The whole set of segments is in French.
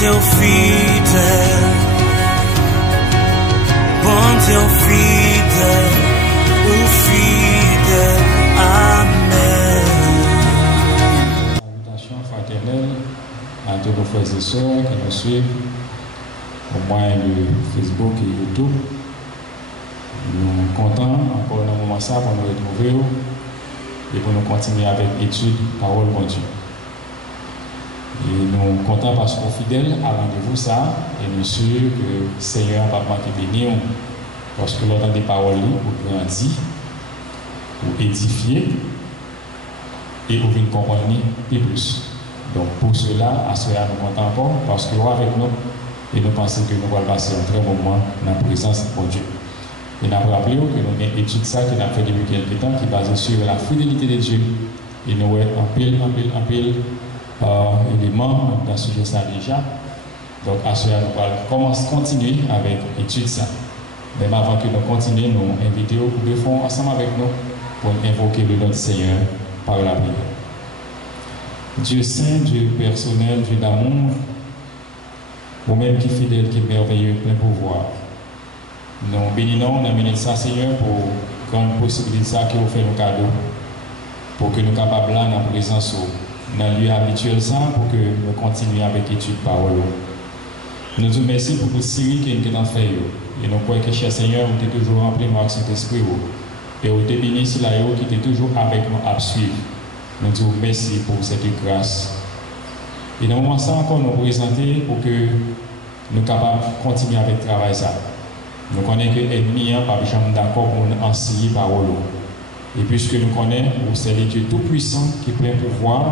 Dieu fidèle, bon Dieu fidèle, ou fidèle, Amen. Invitation fraternelle à tous nos frères et sœurs qui nous suivent, au moins le Facebook et YouTube. Nous sommes contents encore dans le moment ça pour nous retrouver et pour nous continuer avec l'étude parole de Dieu. Et nous sommes contents parce qu'on est fidèles à rendez-vous ça et nous sommes sûrs que le Seigneur va pas bénir parce que l'on des paroles pour grandir, pour édifier et pour venir comprendre plus. Donc pour cela, à cela nous comptons encore parce que vous avec nous et nous pensons que nous allons passer un très bon moment dans la présence de Dieu. Et nous avons rappelé que nous avons étudié ça que nous avons fait depuis quelques temps qui est basé sur la fidélité de Dieu. Et nous avons un pile éléments dans ce sujet ça déjà. Donc à cela nous allons continuer avec l'étude ça. Même avant que nous continuions, nous invitons deux fois ensemble avec nous pour invoquer le nom du Seigneur par la prière. Dieu saint, Dieu personnel, Dieu d'amour, vous-même qui fidèle, qui est merveilleux, plein pouvoir. Nous bénissons, nous amenons ça, Seigneur, pour grande possibilité ça qui vous fait nos cadeaux, pour que nous soyons capables dans la présence dans le lieu habituel ça, pour que nous continuions avec l'étude parole. Nous vous remercions pour toute série qui est en fait. Et nous croyons que, cher Seigneur, vous êtes toujours rempli de Saint-Esprit. Et vous êtes béni sur la qui était toujours avec nous à suivre. Nous vous remercions pour cette grâce. Et dans le moment ça, encore nous présenter pour que nous soyons capables de continuer avec le travail ça. Nous connaissons que l'ennemi n'a pas jamais d'accord pour nous enseigner parole. Et puisque nous connaissons, c'est le Dieu tout-puissant qui prend le pouvoir,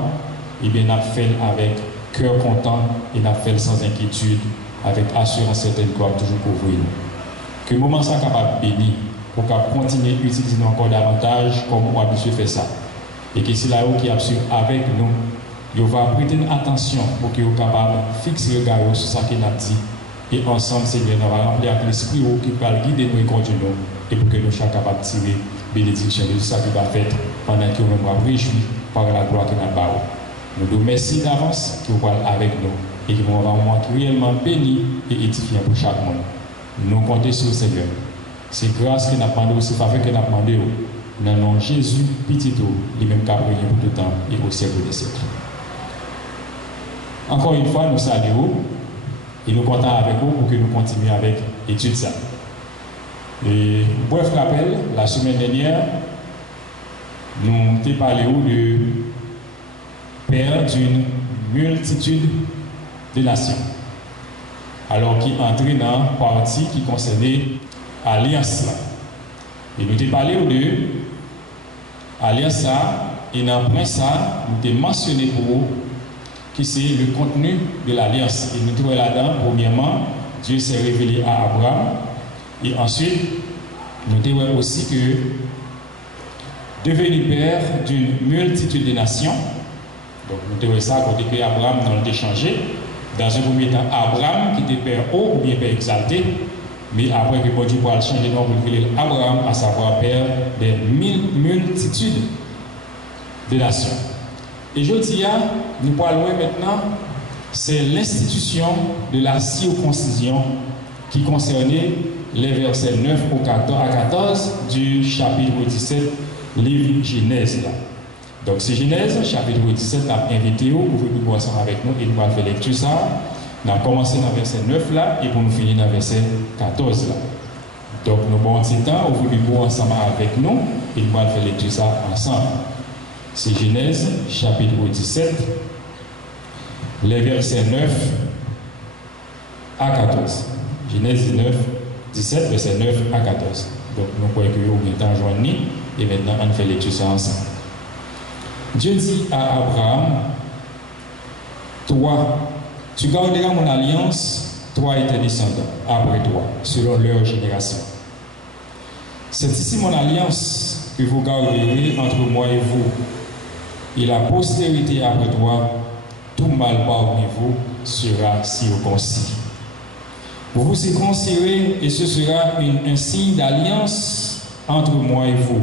et bien nous fait avec cœur content et nous fait sans inquiétude, avec assurance certaine qu'on va toujours couvrir. Que le moment soit capable de bénir, pour qu'on continuer à utiliser encore davantage comme on a habitué faire ça. Et que c'est là où qui est avec nous, il va prêter attention pour qu'il soit capable de fixer le regard sur ce qu'il a dit. Et ensemble, Seigneur, nous allons remplir avec l'Esprit qui va guider nous et conduire nous. Et pour que nous soyons capables de tirer bénédiction de tout ça qui va faire pendant que nous nous réjouir par la gloire que nous avons. Nous vous remercions d'avance qui vous parle avec nous et qui vont vraiment réellement béni et édifiant pour chaque monde. Nous comptons sur le Seigneur. C'est grâce que nous avons demandé, c'est faveur que nous avons demandé. Dans le nom de Jésus, petit tout, lui-même qui a prié pour tout temps et au siècle des siècles. Encore une fois, nous saluons et nous comptons avec vous pour que nous continuions avec l'étude ça. Et bref rappel, la semaine dernière, nous avons parlé de Père d'une multitude de nations. Alors qui entrait dans la partie qui concernait l'alliance. Et nous avons parlé de l'alliance et dans le ça, nous avons mentionné pour vous qui c'est le contenu de l'alliance. Et nous trouvons là-dedans, premièrement, Dieu s'est révélé à Abraham. Et ensuite, nous trouvons aussi que devenu père d'une multitude de nations. Donc nous trouvons ça quand on Abraham dans le changé. Dans un premier temps, Abraham qui était père haut ou bien père exalté. Mais après que Dieu pourra changer de nom pour créer Abraham, à savoir père des multitudes de nations. Et je dis, nous parlons maintenant, c'est l'institution de la circoncision qui concernait les versets 9 à 14 du chapitre 17, livre Genèse. Donc c'est Genèse, chapitre 17, a invité vous pour vous ensemble avec nous et nous allons faire lecture ça. Nous avons commencé dans le verset 9 là et pour nous finir dans le verset 14 là. Donc nous avons un petit temps, vous pouvez ensemble avec nous et nous allons faire lecture ça ensemble. C'est Genèse, chapitre 17, les versets 9 à 14. Genèse 17, verset 9 à 14. Donc nous croyons que vous avez joindre et maintenant on fait lecture ça ensemble. Dieu dit à Abraham, toi, tu garderas mon alliance, toi et tes descendants, après toi, selon leur génération. C'est ici mon alliance que vous garderez entre moi et vous, et la postérité après toi, tout mal parmi vous sera circoncis. Vous vous circoncirez et ce sera un signe d'alliance entre moi et vous.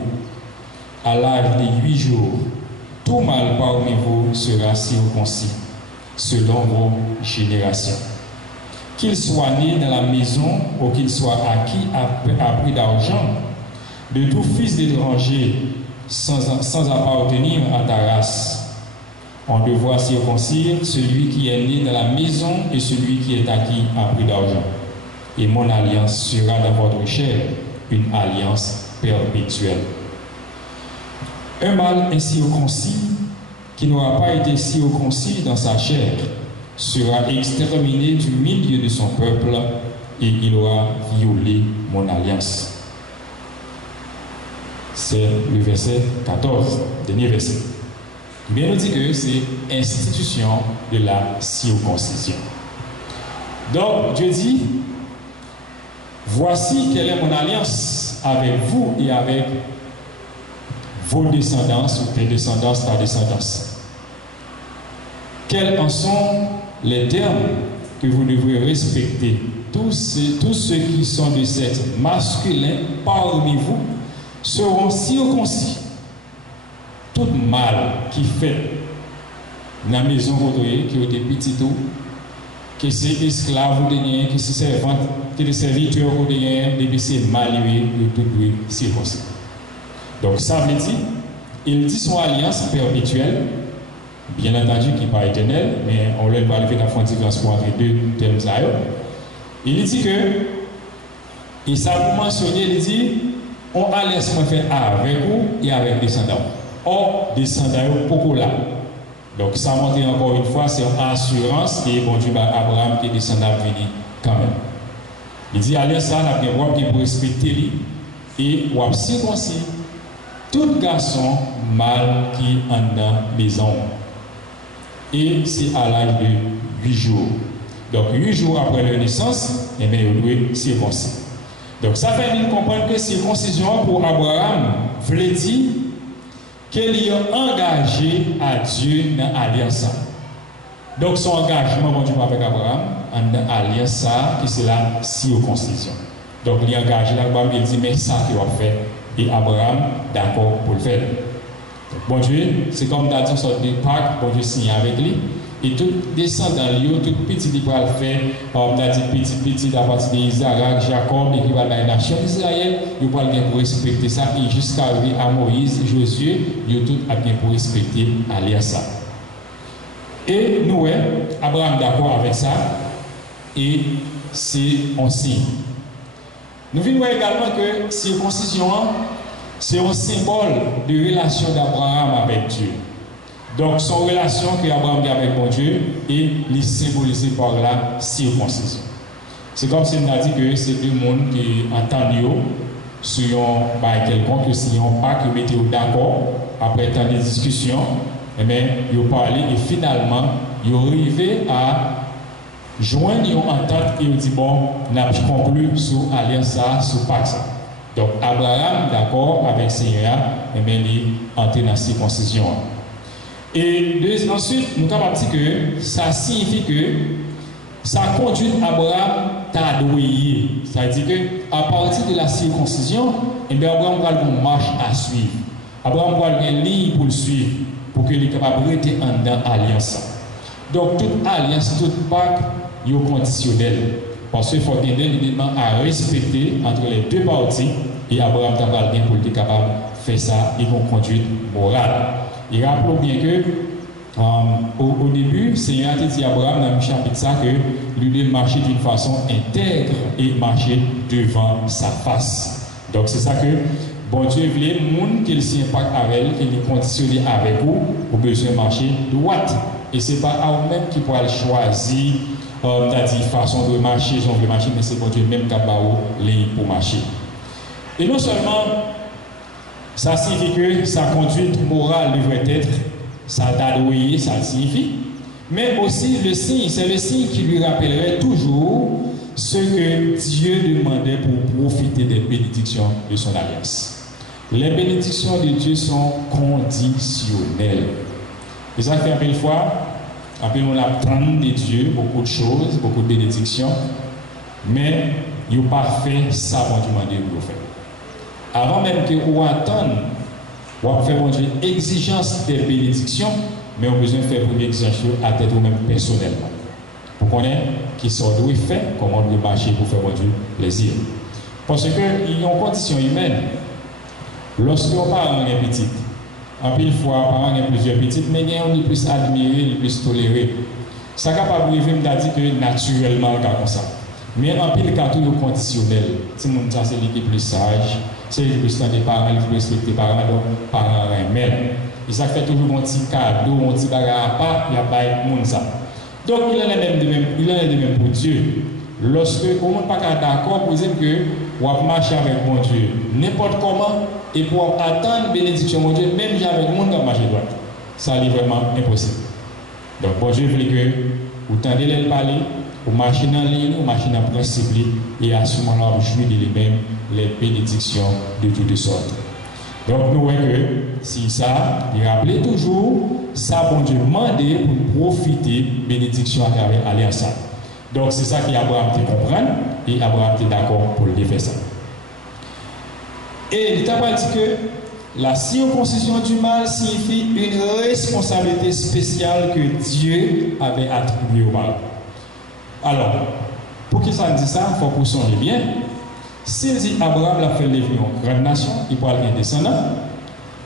À l'âge de 8 jours, tout mal parmi vous sera circoncis, selon vos générations. qu'il soit né dans la maison ou qu'il soit acquis à prix d'argent, de tout fils d'étranger sans appartenir à ta race. On devra circoncire celui qui est né dans la maison et celui qui est acquis à prix d'argent. Et mon alliance sera dans votre chair, une alliance perpétuelle. Un mâle incirconcis qui n'aura pas été circoncis dans sa chair sera exterminé du milieu de son peuple et il aura violé mon alliance. C'est le verset 14, dernier verset. Bien nous dit que c'est institution de la circoncision. Donc Dieu dit, voici quelle est mon alliance avec vous et avec vos descendances ou tes descendances, ta descendance. Quels en sont les termes que vous devrez respecter? Tous ceux qui sont de sexe masculin parmi vous seront circoncis. Tout mâle qui fait dans la maison qui est petit tout, que c'est esclave ou de que c'est servante, que c'est serviteur ou de depuis c'est malué, tout doit circoncis. Donc ça veut dire, il dit son alliance perpétuelle, bien entendu qui n'est pas éternelle, mais on va arriver dans la différence entre deux termes. Il dit que, et ça pour mentionner, il dit, on alliance faire avec vous et avec les descendants. Or, descendants, beaucoup là. Donc ça montre encore une fois, c'est une assurance et bon Dieu, Abraham qui est descendant venir quand même. Il dit, allez ça, la bien pour respecter lui et on circoncis tout garçon mâle qui est dans les hommes. Et c'est à l'âge de 8 jours. Donc 8 jours après leur naissance, eh bien, il doit circoncis. Donc ça fait bien comprendre que circoncision pour Abraham voulait dire qu'il est engagé à Dieu dans l'alliance. Donc son engagement bon Dieu avec Abraham dans l'alliance qui c'est la circoncision. Donc il est engagé là, il dit mais ça qu'il va faire. Et Abraham, d'accord pour le faire. Donc, bon Dieu, c'est comme dans une sorte de pacte, bon Dieu signe avec lui. Et tout descendant lui, tout petit qui va le faire, on a dit petit à partir d'Isaac, Jacob, et qui va dans la nation d'Israël, il va bien pour respecter ça. Et jusqu'à arriver à Moïse, Josué, il tout a bien pour respecter, aller à ça. Et nous, Abraham d'accord avec ça, et c'est un signe. Nous voyons également que circoncision, c'est un symbole de relation d'Abraham avec Dieu. Donc, son relation qu'Abraham a avec mon Dieu est symbolisée par la circoncision. C'est comme si on a dit que c'est deux mondes qui entendent sur un quelconque, si on pas que mettez d'accord, après tant de discussions, eh bien, ils ont parlé et finalement, ils ont arrivé à joindre une entente et ils ont dit bon, on a conclu sur alliance, sur pacte. Donc, Abraham, d'accord avec le Seigneur, eh bien, il est entré dans la circoncision. Et ensuite, nous avons dit que ça signifie que ça conduit Abraham à douiller. Ça veut dire qu'à partir de la circoncision, eh bien, Abraham va une marche à suivre. Abraham va une ligne pour le suivre, pour qu'il soit capable de rester dans l'alliance. Donc, toute alliance, toute pacte, est conditionnel. Parce qu'il faut gagner l'élément à respecter entre les deux parties. Et Abraham va bien pour être capable de faire ça et une conduite morale. Et rappelons bien que au début, le Seigneur a dit à Abraham dans le chapitre ça que lui devait marcher d'une façon intègre et marcher devant sa face. Donc c'est ça que bon Dieu voulait le monde qu'il s'impacte avec elle, qu'il est conditionné avec vous pour besoin de marcher droite. Et ce n'est pas à vous-même qui pourra choisir la façon de marcher, si on veut marcher, mais c'est bon Dieu même qui a les pour marcher. Et non seulement ça signifie que sa conduite morale devrait être, ça d'adouiller, ça signifie, mais aussi le signe, c'est le signe qui lui rappellerait toujours ce que Dieu demandait pour profiter des bénédictions de son alliance. Les bénédictions de Dieu sont conditionnelles. Et ça fait un peu de fois, après on apprend de Dieu beaucoup de choses, beaucoup de bénédictions, mais il n'a pas fait ça pour demander de le faire. Avant même que vous attendez, vous faire bon Dieu exigence des bénédictions, mais on a besoin de faire une exigence à tête ou même personnellement. pour qu'on ait qui sont doués faire, comment on doit marcher pour faire Dieu plaisir. Parce qu'il y a une condition humaine. Lorsque on parle d'un petit, en pile fois, parents ont plusieurs petites, mais on est plus admiré, plus toléré. Ça n'est pas privé, me dire que naturellement, le cas comme ça. Mais en pile, cas tout est conditionnel. Si mon ça c'est l'équipe plus sage, c'est l'équipe plus des parents, il faut respecter les parents, donc parents remèlent. Et ça fait toujours un petit cadeau, un petit bagage à part, il y a pas de monde ça. Donc il en est de même pour Dieu. Lorsque on n'est pas d'accord pour dire que on va marcher avec mon Dieu n'importe comment et pour attendre bénédiction mon Dieu, même avec le monde qui marche droit. Ça est vraiment impossible. Donc bon Dieu veut que vous tendez les parler, vous marchez dans l'île, vous marchez dans le principe et à ce moment-là vous jouissez de lui-même les bénédictions de toutes sortes. Donc nous voyons que si ça, il rappelez toujours, ça bon Dieu demandé pour profiter de bénédiction à travers l'alliance. Donc c'est ça qu'Abraham te comprend et Abraham est d'accord pour le faire ça. Et il t'a dit que la circoncision du mâle signifie une responsabilité spéciale que Dieu avait attribuée au mâle. Alors, pour qui ça dit ça, il faut qu'on songe bien. S'il dit Abraham l'a fait lever une grande nation, il parle d'un descendant,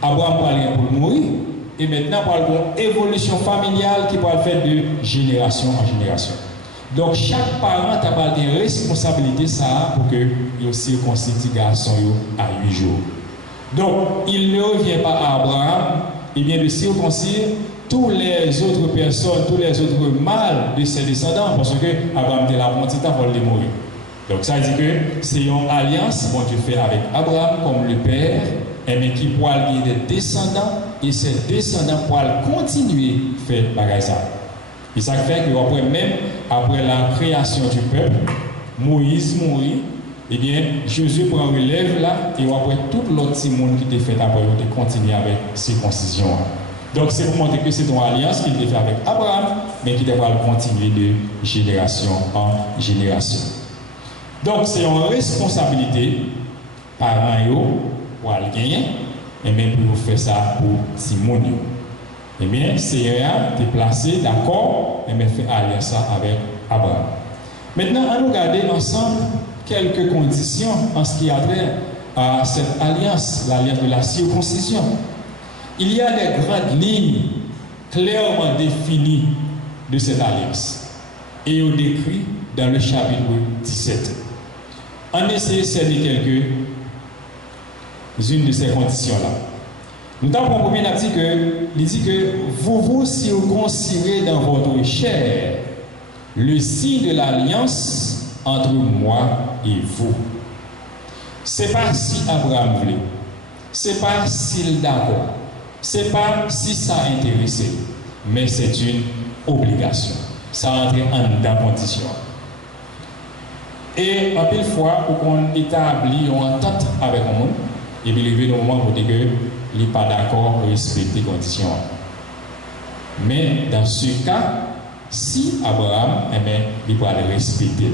Abraham parle pour mourir, et maintenant parle d'une évolution familiale qui peut faire de génération en génération. Donc chaque parent a une responsabilité ça pour que il circoncis garçon à 8 jours. Donc il ne revient pas à Abraham et bien de circoncire toutes les autres personnes, tous les autres mâles de ses descendants parce que Abraham était là pour un petit temps pour les mourir. Donc ça dit que c'est une alliance bon Dieu fait avec Abraham comme le père, mais qui pourra avoir des descendants et ces descendants pourront continuer à faire bagaille ça. Et ça fait que après même après la création du peuple, Moïse mourit, et bien Jésus prend relève là et après tout l'autre monde qui était fait après de continuer avec circoncision. Donc c'est pour montrer que c'est une alliance qu'il a fait avec Abraham, mais qui devra continuer de génération en génération. Donc c'est une responsabilité parents pour le gagner, et même pour faire ça pour Simon. Eh bien, Seigneur est placé d'accord et fait alliance avec Abraham. Maintenant, on nous regarder ensemble quelques conditions en ce qui a trait à cette alliance, l'alliance de la circoncision. Il y a des grandes lignes clairement définies de cette alliance et on décrit dans le chapitre 17. On essaie de cerner quelques-unes de ces conditions-là. Nous avons premier il dit que vous vous circoncirez dans votre chair le signe de l'alliance entre moi et vous. Ce n'est pas si Abraham voulait, ce n'est pas s'il d'accord, ce n'est pas si ça intéressé, mais c'est une obligation. Ça entre en dans condition. Et en pile fois, où on établit une entente avec un monde, et puis il y a un moment où il n'est pas d'accord pour respecter les conditions. Mais dans ce cas, si Abraham, il va le respecter.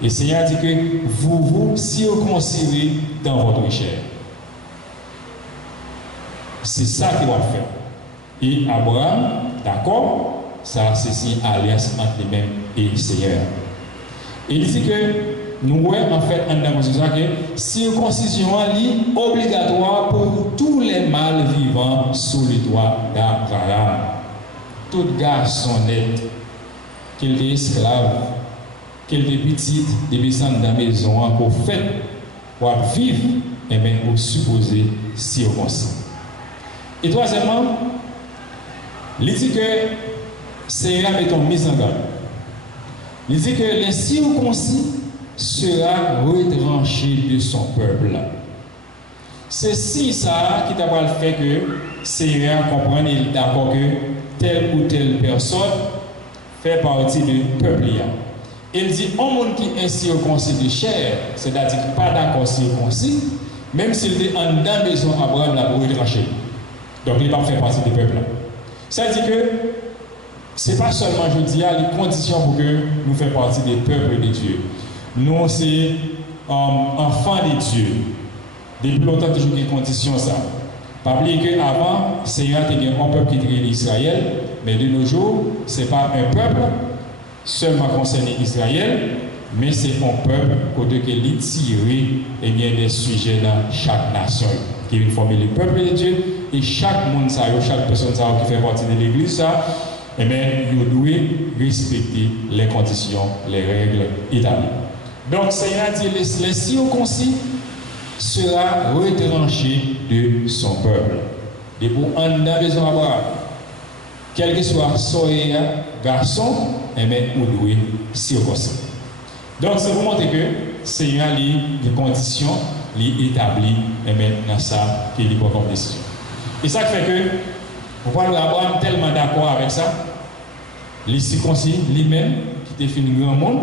Et le Seigneur dit que vous vous circoncirez dans votre chair. C'est ça qu'il va faire. Et Abraham, d'accord, ça c'est une alliance entre les mêmes et le Seigneur. Et il dit que nous voyons en fait en démonstration que circoncision est obligatoire pour tous les mâles vivants sous le toit d'Abraham. Tout garçon net, qu'il est esclave, qu'il est petit, des descendants de la maison, encore fait pour vivre, et bien au supposé circoncis. Et troisièmement, il dit que c'est la méthode mise en garde. Il dit que les circoncis sera retranché de son peuple. C'est si ça qui t'a fait que Seigneur comprenne et d'accord que telle ou telle personne fait partie du peuple. Il dit un monde qui est circoncis de chair, c'est-à-dire pas d'accord circoncis, même s'il est en dedans maison Abraham l'a retranché. Donc il va faire partie du peuple. Ça dit que ce n'est pas seulement, je dis, les conditions pour que nous fassions partie des peuples de Dieu. Nous, c'est enfants de Dieu. Depuis longtemps, toujours des conditions, ça. Pas oublier qu'avant, Seigneur était un peuple qui était Israël, mais de nos jours, ce n'est pas un peuple, seulement concerné Israël, mais c'est un peuple côté que il tiré des sujets dans chaque nation qui est formé le peuple de Dieu et chaque monde chaque personne qui fait partie de l'église ça il doit respecter les conditions, les règles établies. Donc Seigneur dit les circoncis sera retranché de son peuple. Et pour un dans maison Abraham, quel que soit son garçon, on doit circoncis. Donc c'est pour montrer que Seigneur a des conditions établies dans ça qui est libre comme décision. Et ça fait que vous voyez Abraham tellement d'accord avec ça, les circoncis lui-même qui était fait un grand monde,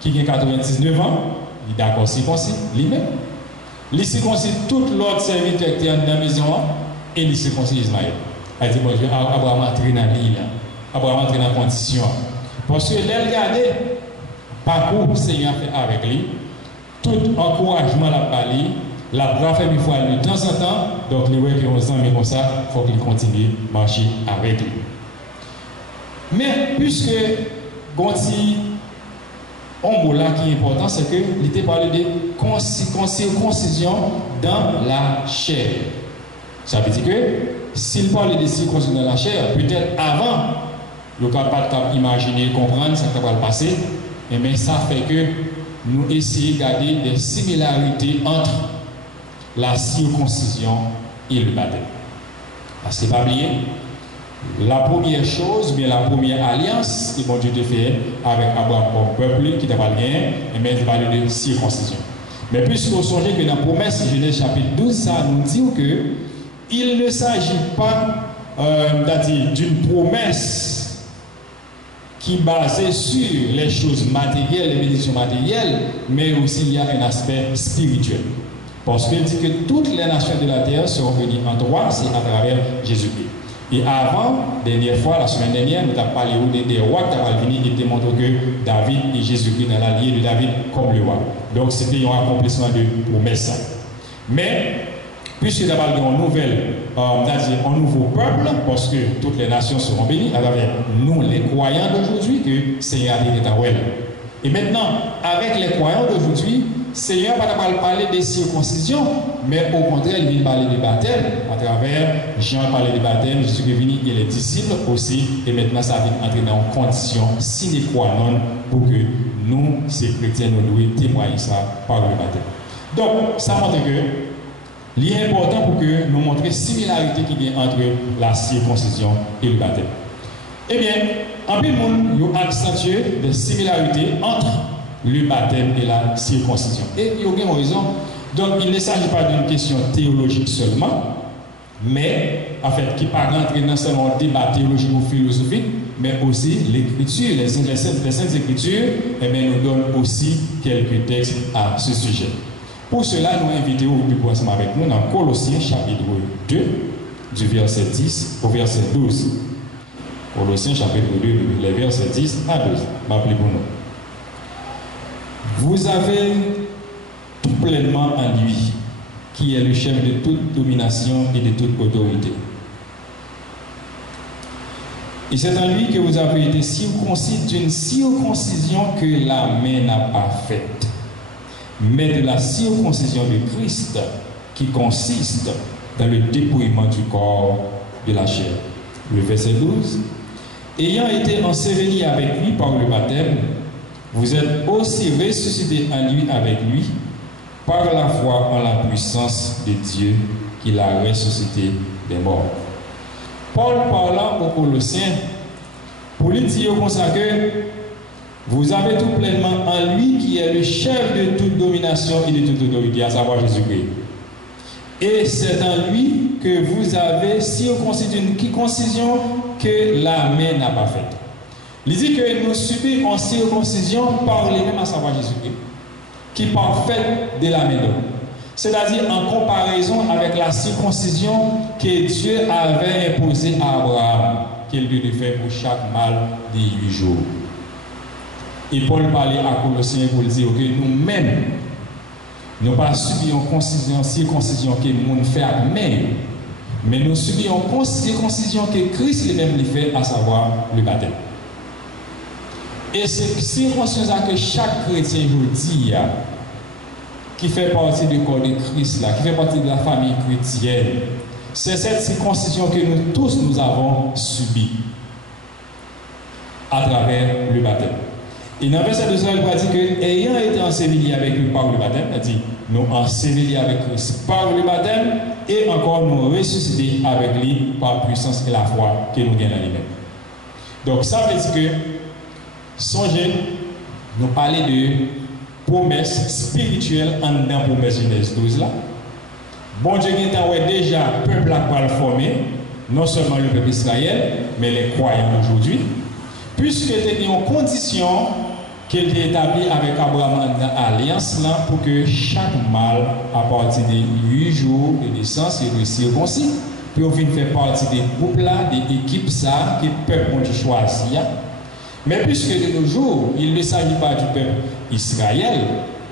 qui a 99 ans, il est d'accord circoncis lui-même. Les circoncis tout l'autre serviteur qui est dans la maison et les circoncis Ismaël. Il dit bon Dieu, Abraham entre dans l'île, Abraham entre dans la condition. Parce que l'elle regardait parcours que le Seigneur fait avec lui, tout encouragement l'a parlé, la brave fait une fois de temps en temps, donc les voyez qui ont mais comme ça, il faut qu'il continue à marcher avec lui. Mais puisque Gonti, un mot là qui est important, c'est qu'il était parlé de circoncision dans la chair. Ça veut dire que s'il parle de circoncision dans la chair, peut-être avant, le cas pas imaginer, comprendre ce qui va passer, mais ça fait que nous essayons de garder des similarités entre la circoncision et le baptême. Parce que pas oublier, la première chose, bien la première alliance que bon Dieu te fait avec Abraham comme peuple qui t'a pas gagné, il parle de circoncision. Mais puisque vous songez que dans la promesse Genèse chapitre 12, ça nous dit que il ne s'agit pas d'une promesse qui est basée sur les choses matérielles, les bénédictions matérielles, mais aussi il y a un aspect spirituel. Parce qu'il dit que toutes les nations de la terre seront bénies en toi, c'est à travers Jésus-Christ. Et avant, dernière fois, la semaine dernière, nous avons parlé des rois qui avaient venu et démontré que David et Jésus-Christ dans la lignée de David comme le roi. Donc c'était un accomplissement de promesse. Mais, puisque nous avons une nouvelle, un nouveau peuple, parce que toutes les nations seront bénies, à travers nous, les croyants d'aujourd'hui, que Seigneur est en elle. Et maintenant, avec les croyants d'aujourd'hui, Seigneur ne va pas parler de circoncision, mais au contraire, il vient parler de baptême. À travers Jean parlait de baptême, Jésus est venu et les disciples aussi. Et maintenant, ça vient entrer dans une condition sine qua non pour que nous, ces chrétiens, nous devons témoigner ça par le baptême. Donc, ça montre que l'important important pour que nous montrions la similarité qu'il y a entre la circoncision et le baptême. Eh bien, en plus, nous avons accentué des similarités entre le baptême et la circoncision. Et il y a une raison. Donc, il ne s'agit pas d'une question théologique seulement, mais en fait, qui ne pas rentrer dans seulement un débat théologique ou philosophique, mais aussi l'écriture, les Saintes Écritures, et bien, nous donnent aussi quelques textes à ce sujet. Pour cela, nous invitons au ensemble avec nous dans Colossiens chapitre 2, du verset 10 au verset 12. Colossiens chapitre 2, les versets 10 à 12. M'appelez pour nous. Vous avez tout pleinement en lui, qui est le chef de toute domination et de toute autorité. Et c'est en lui que vous avez été circoncis d'une circoncision que la main n'a pas faite, mais de la circoncision de Christ qui consiste dans le dépouillement du corps de la chair. Le verset 12. Ayant été ensevelis avec lui par le baptême, vous êtes aussi ressuscités en lui avec lui par la foi en la puissance de Dieu qui l'a ressuscité des morts. Paul parlant aux Colossiens pour lui dire comme ça que vous avez tout pleinement en lui qui est le chef de toute domination et de toute autorité, à savoir Jésus-Christ. Et c'est en lui que vous avez circoncis une circoncision que la main n'a pas faite. Il dit que nous subissons en circoncision par les mêmes, à savoir Jésus-Christ, qui parfaite de la main d'homme. C'est-à-dire en comparaison avec la circoncision que Dieu avait imposée à Abraham, qu'il devait faire pour chaque mâle de 8 jours. Et Paul parlait à Colossiens pour dire que nous-mêmes, nous n'avons pas subi une circoncision que le monde fait à main, mais nous subissons une circoncision que Christ lui-même lui fait, à savoir le baptême. Et c'est circonstance que chaque chrétien vous dit, qui fait partie du corps de Christ, là, qui fait partie de la famille chrétienne, c'est cette circoncision que nous tous nous avons subie à travers le baptême. Et dans le verset 2, il va dire que, ayant été enseveli avec lui par le baptême, il dit, nous ensevelis avec Christ par le baptême, et encore nous ressuscités avec lui par puissance et la foi que nous gagnons dans lui-même. Donc ça veut dire que, songez, nous parler de promesses spirituelles en dans la promesse Genèse 12 là. Bon Dieu a déjà peuple à le former, non seulement le peuple Israël, mais les croyants d'aujourd'hui, puisque c'était une condition qu'il a établie avec Abraham dans l'alliance là pour que chaque mâle, à partir de 8 jours de naissance, et de circoncis, puis on vient faire partie des groupes là, des équipes ça, que le peuple a choisi. Mais puisque de nos jours, il ne s'agit pas du peuple Israël,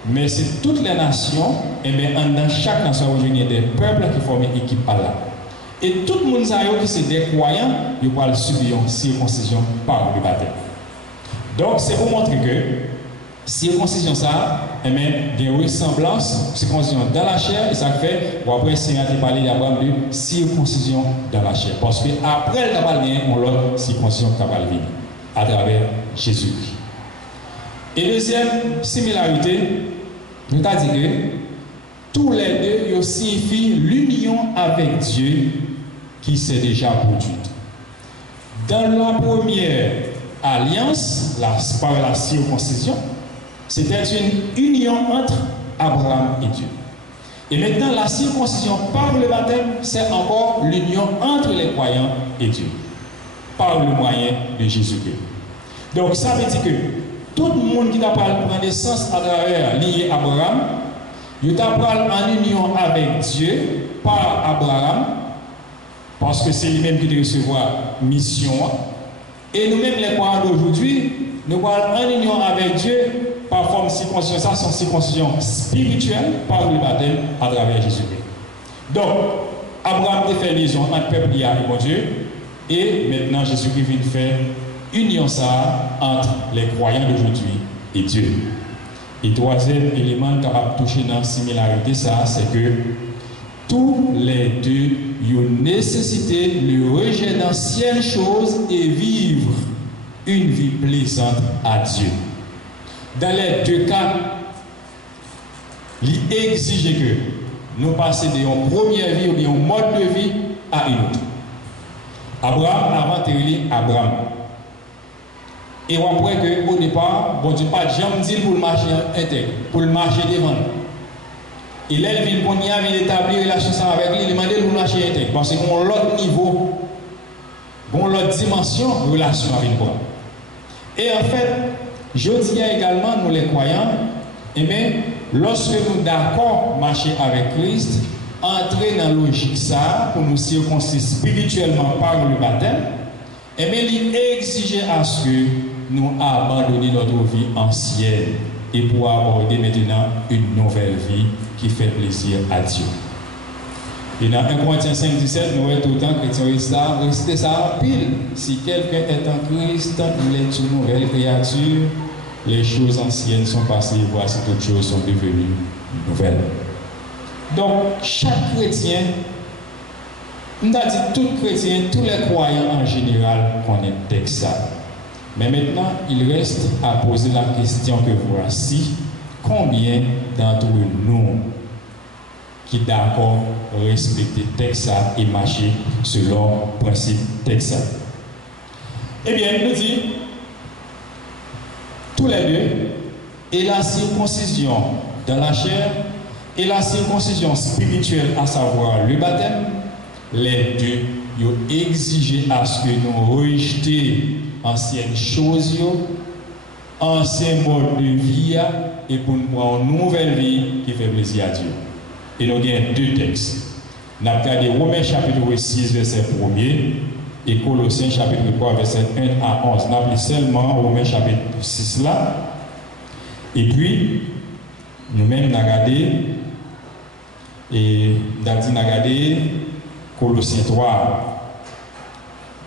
mais c'est toutes les nations, et bien dans chaque nation il y a des peuples qui forment une équipe là. Et tout le monde qui c'est des croyants, ils vont subir une circoncision par le baptême. Donc c'est pour montrer que circoncision ça, et bien des ressemblances, circoncision dans la chair, et ça fait, ou après c'est un parler d'Abraham de circoncision dans la chair. Parce que après le tabac, on l'a circoncision qui va venir à travers Jésus-Christ. Et deuxième similarité, nous avons dit que tous les deux ils signifient l'union avec Dieu qui s'est déjà produite. Dans la première alliance, par la circoncision, c'était une union entre Abraham et Dieu. Et maintenant, la circoncision par le baptême, c'est encore l'union entre les croyants et Dieu, par le moyen de Jésus-Christ. Donc, ça veut dire que tout le monde qui n'a pas pris naissance à travers lié Abraham, il t'a pris en union avec Dieu par Abraham, parce que c'est lui-même qui doit recevoir mission. Et nous-mêmes, les croyants d'aujourd'hui, nous parlons en union avec Dieu par forme de circoncision, ça c'est une circoncision spirituelle par le baptême à travers Jésus-Christ. Donc, Abraham a fait liaison entre le peuple et mon Dieu, et maintenant Jésus-Christ vient faire union ça entre les croyants d'aujourd'hui et Dieu. Et troisième élément qui a touché dans la similarité, ça, c'est que tous les deux ont nécessité le rejet d'anciennes choses et vivre une vie plaisante à Dieu. Dans les deux cas, il exige que nous passions d'une première vie ou bien un mode de vie à une autre. Abraham, avant de Abraham. Et après que au départ, bon Dieu pas jamais dit pour le marché intègre, pour le marché devant. Et là, il vient pour établir une relation avec lui, il demande pour le marché intègre. Parce qu'on a l'autre niveau, on a l'autre dimension de relation avec lui. Et en fait, je dis également, nous les croyants, lorsque nous d'accord marcher avec Christ, entrer dans la logique ça, pour nous circoncire spirituellement par le baptême, il exige à ce que nous abandonnions notre vie ancienne et pour aborder maintenant une nouvelle vie qui fait plaisir à Dieu. Et dans 1 Corinthiens 5, 17, nous voyons tout le temps chrétien réciter ça pile. Si quelqu'un est en Christ, il est une nouvelle créature, les choses anciennes sont passées, voici toutes choses sont devenues nouvelles. Donc, chaque chrétien, on a dit tout chrétien, tous les croyants en général connaissent ça. Mais maintenant, il reste à poser la question que voici, combien d'entre nous qui d'accord respecter texte et marcher selon le principe texte? Eh bien, il nous dit, tous les deux, et la circoncision dans la chair, et la circoncision spirituelle, à savoir le baptême, les deux, ils ont exigé à ce que nous rejetions anciennes choses, anciens modes de vie, et pour nous prendre une nouvelle vie qui fait plaisir à Dieu. Et nous avons deux textes. Nous avons regardé Romains chapitre 6, verset 1er, et Colossiens chapitre 3, verset 1 à 11. Nous avons seulement Romains chapitre 6 là. Et puis, nous-mêmes, nous avons regardé, et nous avons regardé Colossiens 3.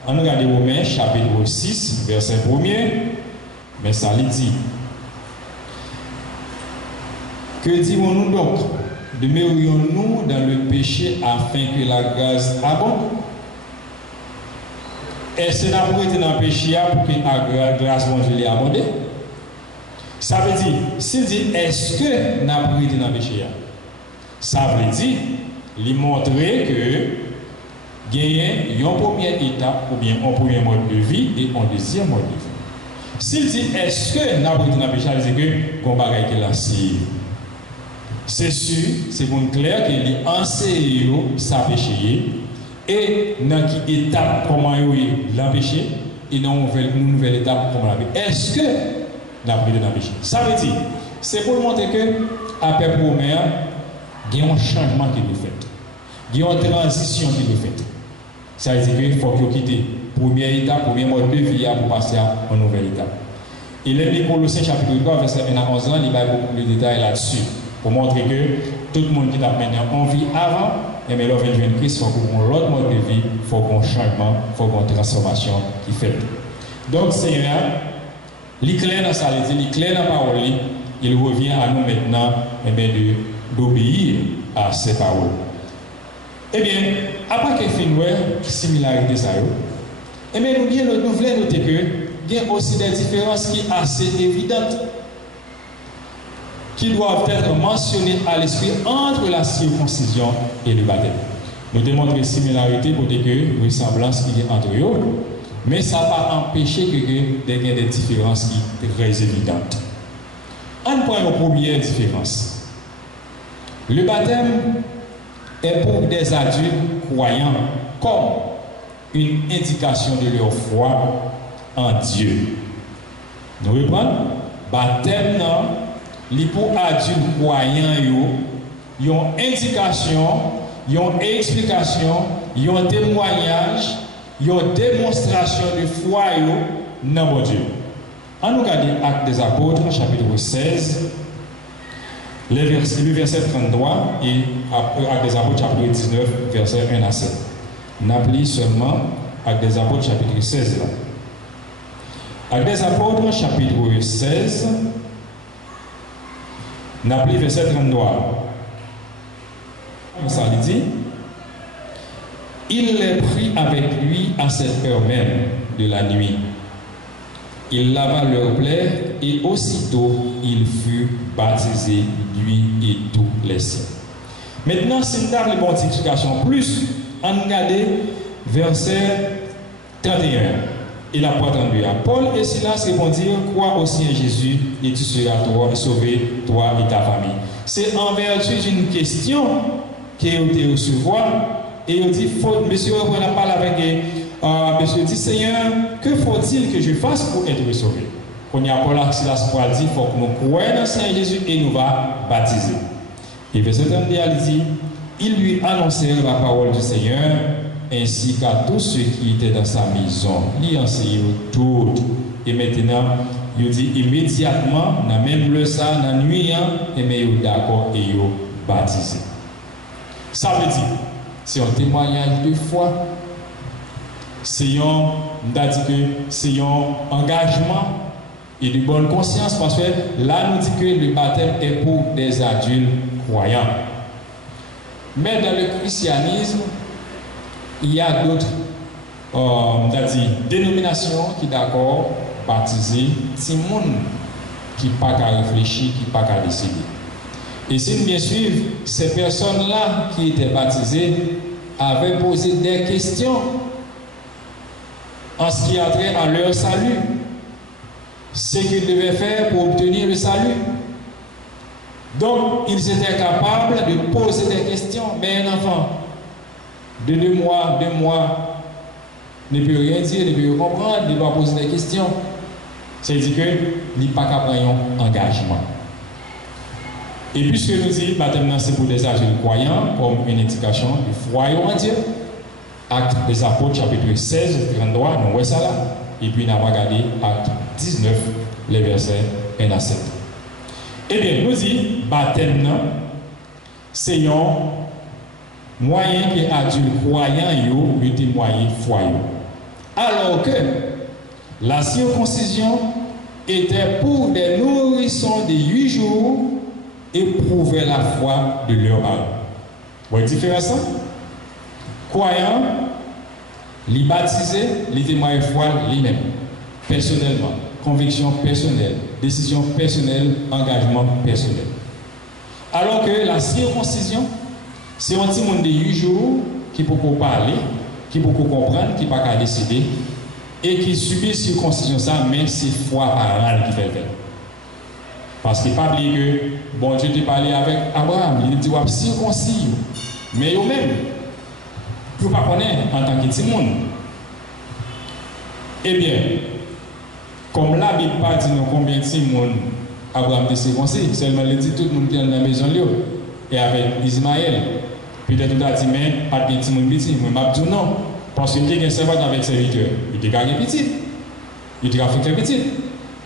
On regarde Romains chapitre 6, verset 1er, Mais ça lui dit. Que dirons-nous donc? Demeurions-nous dans le péché afin que la grâce abonde? Est-ce que nous avons été dans le péché pour que la grâce abonde? Ça veut dire, s'il dit est-ce que nous avons été dans le péché? Ça veut dire, lui montrer que gagner une première étape ou bien un premier mode de vie et un deuxième mode de vie. S'il dit est-ce que nous avons été dans le péché, ça veut dire que qu'on va gagner la cible. C'est sûr, c'est bon clair que les enseignants ça péché et dans qui étape comment l'empêcher et dans une nouvelle étape comment l'empêcher. Est-ce que nous avons été dans le péché? Ça veut dire, c'est pour montrer que après première, il y a un changement qui est fait. Il y a une transition qui est faite. Ça veut dire qu'il faut quitter la première étape, le premier mode de vie pour passer à une nouvelle étape. Et les Colossiens chapitre 3, verset 1 à 11 ans, il va y avoir beaucoup de détails là-dessus. Pour montrer que tout le monde qui a maintenant en vie avant, mais lorsqu'on vient de Christ, il faut qu'on ait l'autre mode de vie, il faut qu'on changement, il faut qu'on transformation qui fait. Donc, Seigneur, l'éclair dans sa lettre, l'éclair dans la parole, il revient à nous maintenant d'obéir à ces paroles. Eh bien, après qu'il finit la similarité, eh bien, nous voulons noter qu'il y a aussi des différences qui sont assez évidentes, qui doivent être mentionnées à l'esprit entre la circoncision et le baptême. Nous démontrons similarité pour dire que ressemblance qui est entre eux, mais ça n'a pas empêché que il y ait des différences qui sont très évidentes. On prend une première différence. Le baptême est pour des adultes croyants comme une indication de leur foi en Dieu. Nous reprenons. Baptême, non, pour adultes croyants, ils ont indication, ils ont explication, ils ont témoignage, ils ont démonstration de foi dans mon Dieu. On nous regarde Actes des Apôtres, chapitre 16, le verset 33 et Actes des Apôtres, chapitre 19, verset 1 à 7. N'appelez seulement Actes des Apôtres, chapitre 16. Actes des Apôtres, chapitre 16, n'appelez verset 33. Ça dit, il les prit avec lui à cette heure même de la nuit. Il lava leurs plaies et aussitôt il fut baptisé, lui et tous les saints. Maintenant, si nous avons une multiplication plus, on regarde verset 31. Il a entendu à Paul et Silas répondirent, crois aussi en Jésus et tu seras sauvé, toi et ta famille. C'est en vertu d'une question qu'il a recevoir et il dit, monsieur, on a parlé avec monsieur dit, Seigneur, que faut-il que je fasse pour être sauvé? On y a Paul et Silas pour dire, il faut que nous croyons dans le Seigneur Jésus et nous va baptiser. Et verset 31, il dit, ils lui annoncèrent la parole du Seigneur ainsi qu'à tous ceux qui étaient dans sa maison. Il enseignait tout. Et maintenant, il dit immédiatement, dans même le ça, dans la nuit, et mais il d'accord et il baptisé. Ça veut dire, c'est un témoignage de foi. C'est un engagement et de bonne conscience parce que là, nous dit que le baptême est pour des adultes croyants. Mais dans le christianisme, il y a d'autres dénominations qui d'accord baptiser tout le monde qui n'a pas qu'à réfléchir, qui n'a pas qu'à décider. Et si nous bien suivre, ces personnes-là qui étaient baptisées avaient posé des questions en ce qui a trait à leur salut, ce qu'ils devaient faire pour obtenir le salut. Donc, ils étaient capables de poser des questions, mais un enfant de 2 mois ne peut rien dire, ne peut rien comprendre, ne peut pas poser des questions. C'est-à-dire qu'il n'est pas capable de prendre un engagement. Et puisque nous disons que baptême c'est pour des adultes croyants, comme une indication de foi en Dieu, Actes des Apôtres, chapitre 16, 33, nous voyons ça là. Et puis nous avons regardé Actes 19, les versets 1 à 7. Eh bien, nous disons baptême, c'est un moyen que les adultes croyants de témoigner foi. Alors que la circoncision était pour des nourrissons de 8 jours et prouvaient la foi de leurs parents. Vous voyez la différence? Croyant, les baptisés, les témoins de foi lui-même, personnellement, conviction personnelle, décision personnelle, engagement personnel. Alors que la circoncision, c'est un petit monde de 8 jours qui peut parler, qui peut comprendre, qui peut pas décider, et qui subit circoncision ça, mais c'est foi parentale qui fait le faire. Parce qu'il ne faut pas oublier que bon Dieu t'a parlé avec Abraham, il dit qu'il circoncis, mais eux-mêmes, ils ne pas connaître en tant que petit monde. Eh bien, comme la Bible ne dit combien de petits monde Abraham était circoncis, seulement il dit tout le monde qui est dans la maison et avec Ismaël. Peut-être tout a dit, mais pas de petit monde petit, mais je dis non. Parce qu'il y a un servant avec serviteur, il était carré petit, il était fait petit.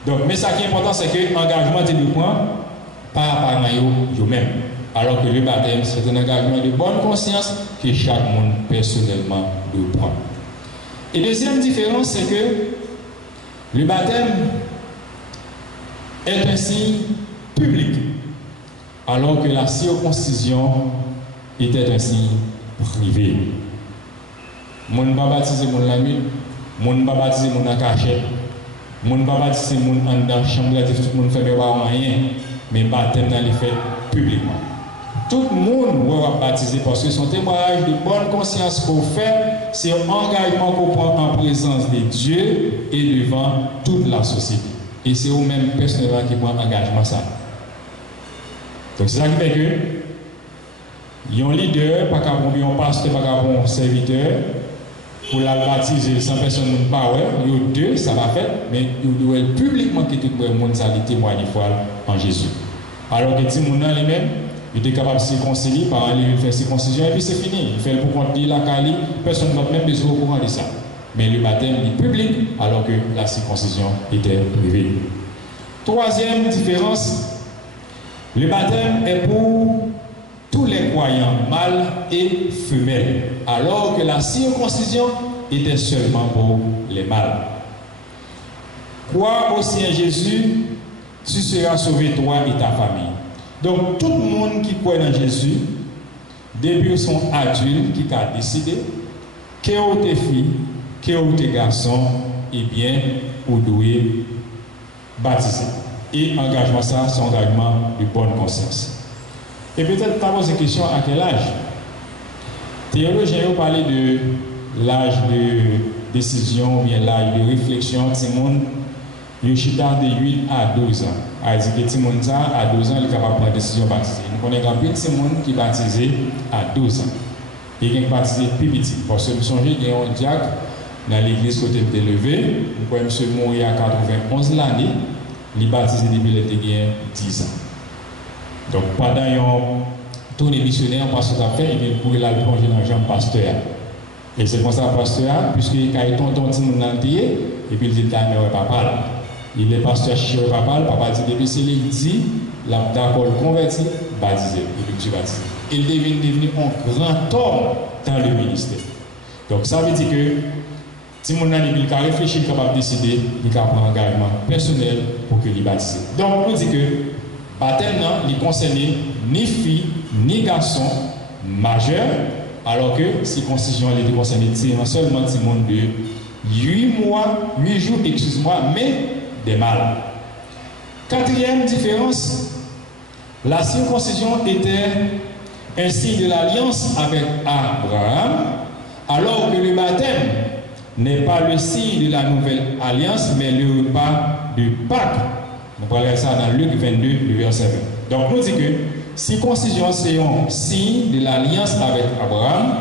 Donc, mais ce qui est important, c'est que l'engagement de deux points par eux-mêmes. Alors que le baptême, c'est un engagement de bonne conscience que chaque monde personnellement doit prendre. Et deuxième différence, c'est que le baptême est un signe public, alors que la circoncision était un signe privé. Mon ne pas baptiser mon ami, mon ne pas baptiser mon en cachette, mon ne pas baptiser mon en dans chambre de tout le monde fait rien, mais baptême dans les faits publiquement. Tout le monde va baptiser parce que son témoignage de bonne conscience qu'on fait, c'est un engagement qu'on prend en présence de Dieu et devant toute la société. Et c'est eux-mêmes personnellement qui prennent engagement ça. Donc c'est ça qui fait que il y a un leader, pas qu'à un pasteur, pas qu'à un serviteur. Pour la baptiser, sans personne ne parle, il y a deux, ça va faire, mais il doit publiquement quitter pour le monde, ça témoigne foi en Jésus. Alors que si mon lui-même, il est capable de se réconcilier, par aller faire circoncision, et puis c'est fini. Il fait le pour compte la Cali, personne n'a même besoin au courant de ça. Mais le baptême est public, alors que la circoncision était privée. Troisième différence, le baptême est pour tous les croyants, mâles et femelles, alors que la circoncision était seulement pour les mâles. Crois au Seigneur Jésus, tu seras sauvé toi et ta famille. Donc tout le monde qui croit dans Jésus, depuis son adulte qui a décidé, que vous tes filles, que vous tes garçons, et bien, vous devez baptiser. Et engagement ça, c'est un engagement de bonne conscience. Et peut-être tu as posé une question à quel âge? Théologiens ont parlé de l'âge de décision, ou bien l'âge de réflexion, Timon, il chita de 8 à 12 ans. C'est-à-dire que Timon, à 12 ans, il est capable de prendre une décision baptisée. Nous connaissons un peu Timon qui est baptisé à 12 ans. Il est baptisé plus petit. Parce que nous sommes il y a un diacre dans l'église côté de levé. Nous pouvons monsieur mourir à 91 l'année. Il est baptisé depuis qu'il a 10 ans. Donc pendant un tournée missionnaire, on passe à fait, il pourrait la plonger dans le jambe pasteur. Et c'est comme ça, pasteur, puisque quand il tombe dans le pied, et puis il dit, mais papa, il est pasteur chez papa, papa dit, depuis c'est il dit, la d'accord converti, baptisé, et puis tu baptisé. Il devenu un grand homme dans le ministère. Donc ça veut dire que si mon ami il a réfléchi, il est capable de décider, il a pris un engagement personnel pour qu'il baptise. Donc on dit que baptême ne concerne ni fille ni garçon majeur, alors que circoncision elle concerne seulement un monde de 8 mois, 8 jours, excuse-moi, mais des mâles. Quatrième différence, la circoncision était un signe de l'alliance avec Abraham, alors que le baptême n'est pas le signe de la nouvelle alliance, mais le repas de Pâques. On parlera ça dans Luc 22, le verset 20. Donc, nous dit que circoncision, c'est un signe de l'alliance avec Abraham,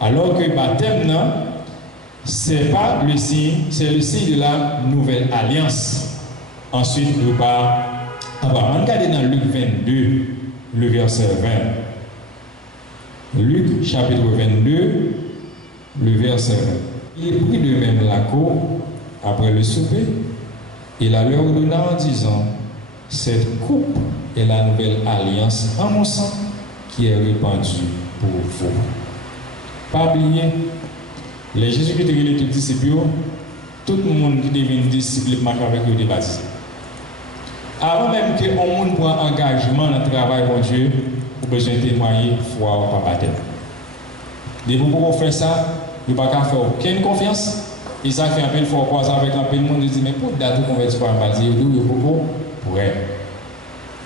alors que le baptême, ce n'est pas le signe, c'est le signe de la nouvelle alliance. Ensuite, le repas Abraham. Regardez dans Luc 22, le verset 20. Luc, chapitre 22, le verset 20. Il prit de même la cour après le souper. Il a leur ordonna en disant, cette coupe est la nouvelle alliance en mon sang qui est répandue pour vous. Pas oublier, les Jésus qui étaient tous les disciples, tout le monde qui devient disciple marche avec eux de baptisé. Avant même que on monde prend engagement dans le travail mon Dieu, vous besoin de témoigner foi ou pas baptême. Dès que vous faites ça, vous ne pouvez pas faire aucune confiance. Et ça fait un peu de fois croiser avec un peu de monde, dit mais pour date qu'on va dire par un dire d'où il beaucoup prêt.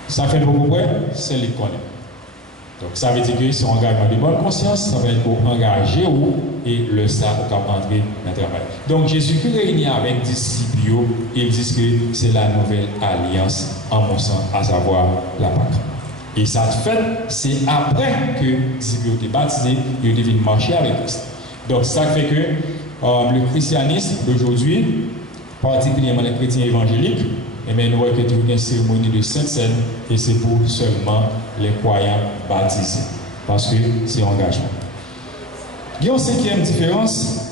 Ça fait beaucoup prêt, c'est le connaît. Donc ça veut dire que c'est un engagement de bonne conscience, ça veut dire pour engager ou et le ça pour entrer dans le travail. Donc Jésus-Christ réuni avec disciples, ils disent que c'est la nouvelle alliance en mon sens, à savoir la Pâque. Et ça fait, c'est après que les disciples ont été baptisés, ils deviennent marcher avec Christ. Donc ça fait que le christianisme d'aujourd'hui, particulièrement les chrétiens évangéliques, et bien nous voyons que une cérémonie de Sainte Seine et c'est pour seulement les croyants baptisés. Parce que c'est un engagement. Il y a une cinquième différence.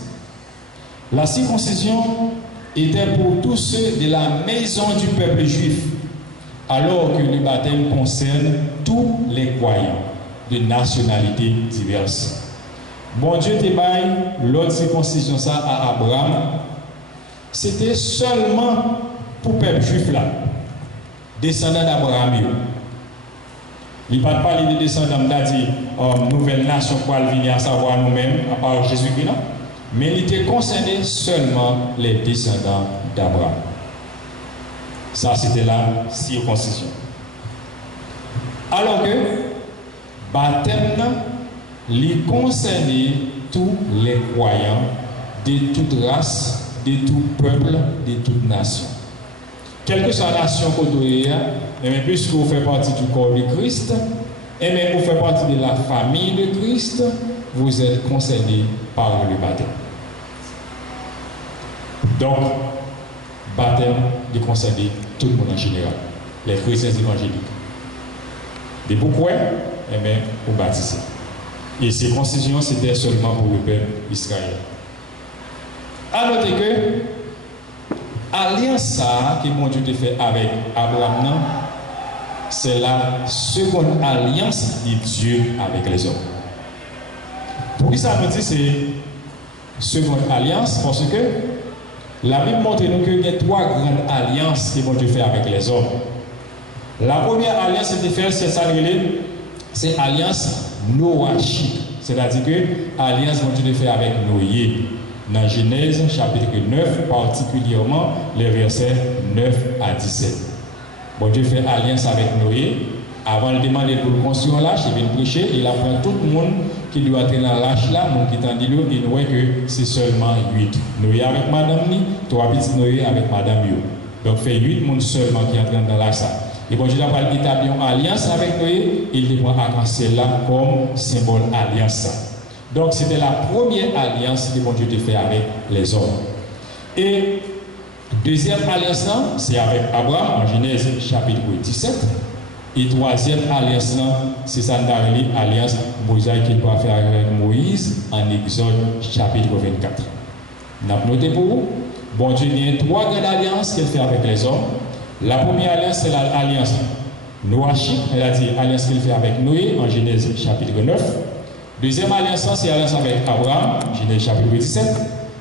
La circoncision était pour tous ceux de la maison du peuple juif, alors que le baptême concerne tous les croyants de nationalités diverses. Bon Dieu te baille l'autre circoncision ça à Abraham. C'était seulement pour le peuple juif là, descendant d'Abraham. Il ne parle pas des descendants de nouvelle nation pour venir à savoir nous-mêmes, à part Jésus-Christ, mais il était concerné seulement les descendants d'Abraham. Ça, c'était la circoncision. Alors que baptême, il concernait tous les croyants de toute race, de tout peuple, de toute nation. Quelle que soit la nation que vous avez, puisque vous faites partie du corps de Christ, et même vous faites partie de la famille de Christ, vous êtes concerné par le baptême. Donc, baptême de concerner tout le monde en général, les chrétiens évangéliques. De pourquoi? Eh bien, pour baptiser. Et circoncision, c'était seulement pour le peuple Israël. À noter que l'alliance que mon Dieu a fait avec Abraham, c'est la seconde alliance de Dieu avec les hommes. Pour qui ça nous dit c'est seconde alliance? Parce que la Bible montre nous qu'il y a trois grandes alliances que mon Dieu fait avec les hommes. La première alliance c'est alliance noachique, c'est-à-dire que alliance mon Dieu fait avec Noé. Dans Genèse chapitre 9, particulièrement les versets 9 à 17. Bon Dieu fait alliance avec Noé. Avant de demander pour construire un lâche, il vient prêcher, il apprend tout le monde qui doit être dans lâche là, mon qui t'a dit l'eau, il voit que c'est seulement 8. Noé avec madame ni, 3 petits Noé avec madame yo. Donc fait 8 monde seulement qui entrent dans lâche ça. Et bon Dieu a établi une alliance avec Noé, il doit accentuer là comme symbole alliance. Donc c'était la première alliance que bon Dieu a fait avec les hommes. Et deuxième alliance, c'est avec Abraham en Genèse chapitre 17. Et troisième alliance, c'est ça l'alliance Moïse qu'il doit faire avec Moïse en Exode chapitre 24. Nous avons noté pour vous, bon Dieu il y a trois grandes alliances qu'il fait avec les hommes. La première alliance, c'est l'alliance noachique, c'est-à-dire l'alliance qu'il fait avec Noé en Genèse chapitre 9. Deuxième alliance, c'est l'alliance avec Abraham, Genèse chapitre 17.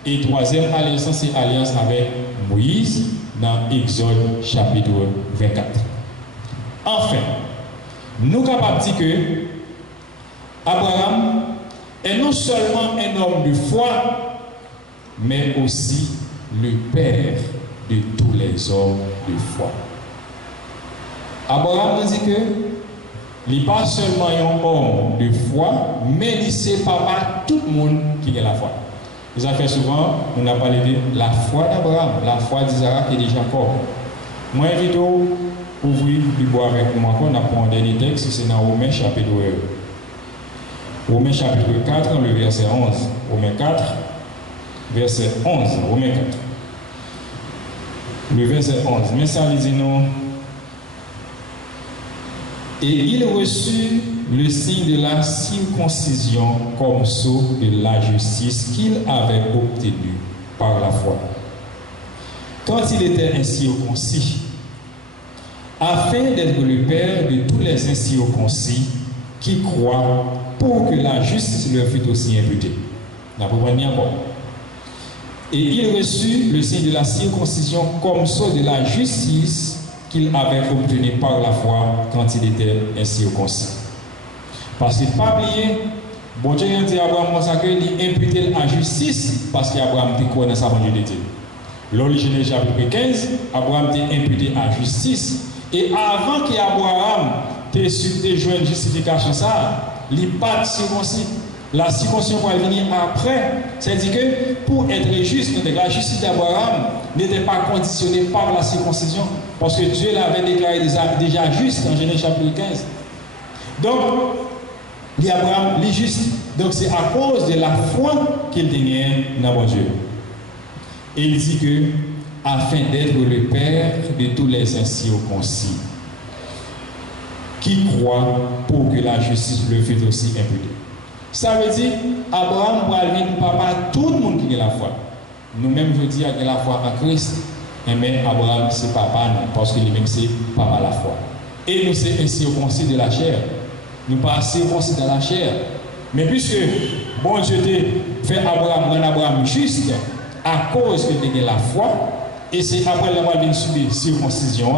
Et troisième alliance, c'est l'alliance avec Moïse dans Exode chapitre 24. Enfin, nous sommes capables de dire que Abraham est non seulement un homme de foi, mais aussi le père de tous les hommes de foi. Abraham nous dit que il n'est pas seulement un homme de foi, mais il sait pas tout le monde qui a la foi. Ils ont fait souvent, on a parlé de la foi d'Abraham, la foi d'Isaac et de Jacob. Moi, invite ouvrir le bois avec moi, on apprend un dernier texte, c'est dans Romains chapitre 4, le verset 11. Romains 4, verset 11. Romains 4. Le verset 11. Mais ça dit nous. Et il reçut le signe de la circoncision comme sceau de la justice qu'il avait obtenu par la foi. Quand il était incirconcis, afin d'être le père de tous les incirconcis qui croient pour que la justice leur fût aussi imputée. Et il reçut le signe de la circoncision comme sceau de la justice qu'il avait obtenu par la foi quand il était incirconcis. Parce qu'il pas oublié, bon Dieu a dit à Abraham il imputé à justice parce qu'Abraham était quoi dans sa bonne Dieu. L'origine chapitre 15, Abraham était imputé à justice. Et avant qu'Abraham te joint une justification, ça, il n'est pas circoncis. La circoncision va venir après. C'est-à-dire que pour être juste, la justice d'Abraham n'était pas conditionnée par la circoncision. Parce que Dieu l'avait déclaré déjà juste en Genèse chapitre 15. Donc, Abraham est juste. Donc, c'est à cause de la foi qu'il tenait dans mon Dieu. Et il dit que, afin d'être le père de tous les incirconcis, qui croient pour que la justice le fût aussi imputée. Ça veut dire, Abraham va venir papa tout le monde qui a la foi. Nous-mêmes, je dis, qu'il a la foi en Christ. Mais Abraham, c'est papa, non, parce que lui-même, c'est papa la foi. Et nous, c'est un circoncis de la chair. Nous pas circoncis de la chair. Mais puisque, bon Dieu fait Abraham juste à cause de la foi, et c'est après la mort d'une circoncision,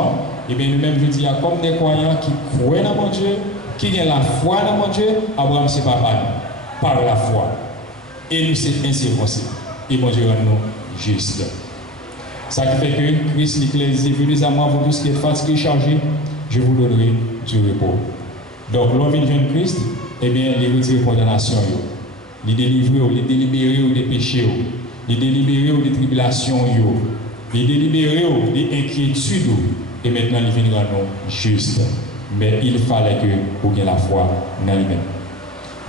et bien nous-mêmes, je dis, comme des croyants qui croient dans mon Dieu, qui ont la foi dans mon Dieu, Abraham, c'est papa, nous, par la foi. Et nous, c'est incirconcis. Et mon Dieu rend nous juste. Ça qui fait que Christ l'Ecclésie, venez à moi, vous tous qui êtes fatigués, chargés, je vous donnerai du repos. Donc, l'on vient de Christ, eh bien, il retire condamnation, il délivre, il délibère des péchés, il délibère des tribulations, il délibère des inquiétudes, et maintenant, il viendra nous juste. Mais il fallait que vous ayez la foi dans lui-même.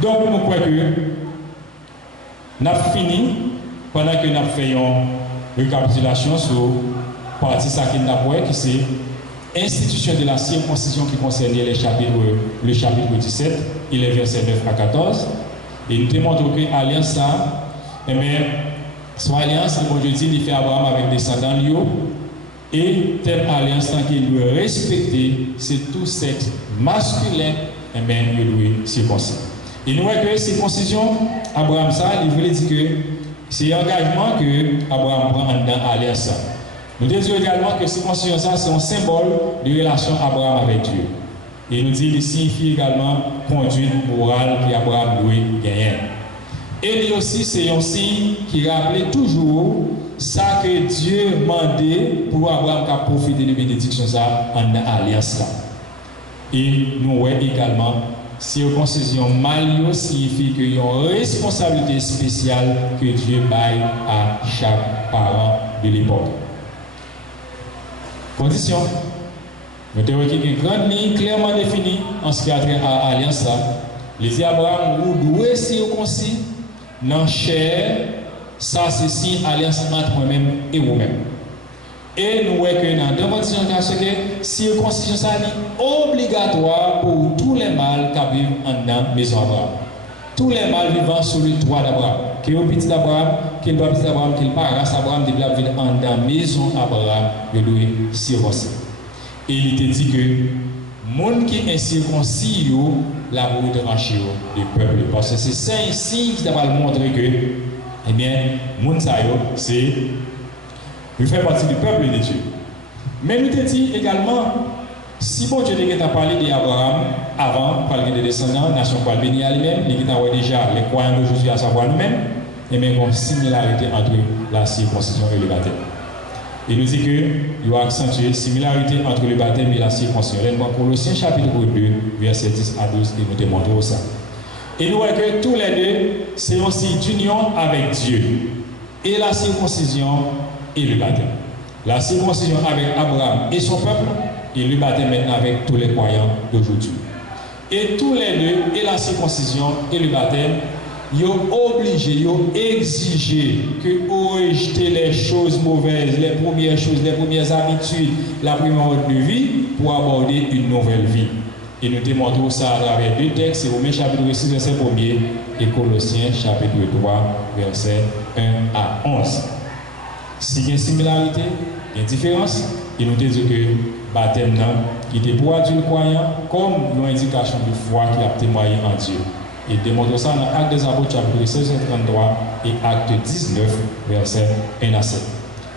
Donc, nous croyons que nous avons fini pendant que nous avons fait une récapitulation sur la partie qui c'est institution de la circoncision qui concernait le chapitre 17, il est verset 9 à 14. Et nous démontrons que l'alliance, son alliance, comme je dis, il fait Abraham avec des descendants. Et telle alliance qu'il doit respecter, c'est tout sexe masculin, il doit circoncis. Et nous voyons que circoncision, Abraham, ça, il voulait dire que c'est un engagement que Abraham prend dans l'alliance. Nous disons également que circoncision, ça, c'est un symbole de relation Abraham avec Dieu. Et nous disons qu'il signifie également conduite morale qu'Abraham doit gagner. Et lui aussi, c'est un signe qui rappelait toujours ça que Dieu demandait pour Abraham qui profiter de bénédiction ça en alliance. Et nous voyons également circoncision mal signifie qu'il y a une responsabilité spéciale que Dieu baille à chaque parent de l'époque. Condition. Nous avons une grande ligne clairement définie en ce qui a trait à l'alliance. Les Abraham, vous devez circoncis dans chair, ça c'est signe alliance entre moi-même et vous-même. Et nous voyons que dans deux conditions, que circoncision ça est obligatoire pour tous les mâles qui vivent en la maison d'Abraham. Tous les mâles vivant sur le toit d'Abraham, qui est au petit d'Abraham, qui est le petit d'Abraham, qui est le parent d'Abraham, qui vivent en la maison d'Abraham, ils doivent circoncis. Et il te dit que les gens qui sont incirconcis, la roue de trancher du peuple. Parce que c'est ça un signe qui va montrer que, eh bien, les gens, c'est. Il fait partie du peuple de Dieu. Mais nous te dit également, si bon Dieu a parlé d'Abraham avant, parler des descendants, nation pour le bénir à lui-même, il a déjà les croyants d'aujourd'hui à savoir nous-mêmes, et même une similarité entre la circoncision et le baptême. Il nous dit qu'il va accentuer une similarité entre le baptême et la circoncision. Colossiens chapitre 2, verset 10 à 12, qui nous démontre ça. Et nous voyons que tous les deux, c'est aussi d'union avec Dieu. Et la circoncision et le baptême. La circoncision avec Abraham et son peuple, et le baptême maintenant avec tous les croyants d'aujourd'hui. Et tous les deux, et la circoncision et le baptême, ils ont obligé, ils ont exigé que vous rejetez les choses mauvaises, les premières choses, les premières habitudes, la première ordre de vie pour aborder une nouvelle vie. Et nous démontrons ça à travers deux textes, c'est Romains chapitre 6, verset 1er et Colossiens chapitre 3, verset 1 à 11. S'il y a une similarité, il y a une différence, et nous disons que le baptême qui était pour adultes croyants comme une indication de foi qui a témoigné en Dieu. Et démontre ça dans Actes des Apôtres chapitre 16, 33 et Acte 19, verset 1 à 7.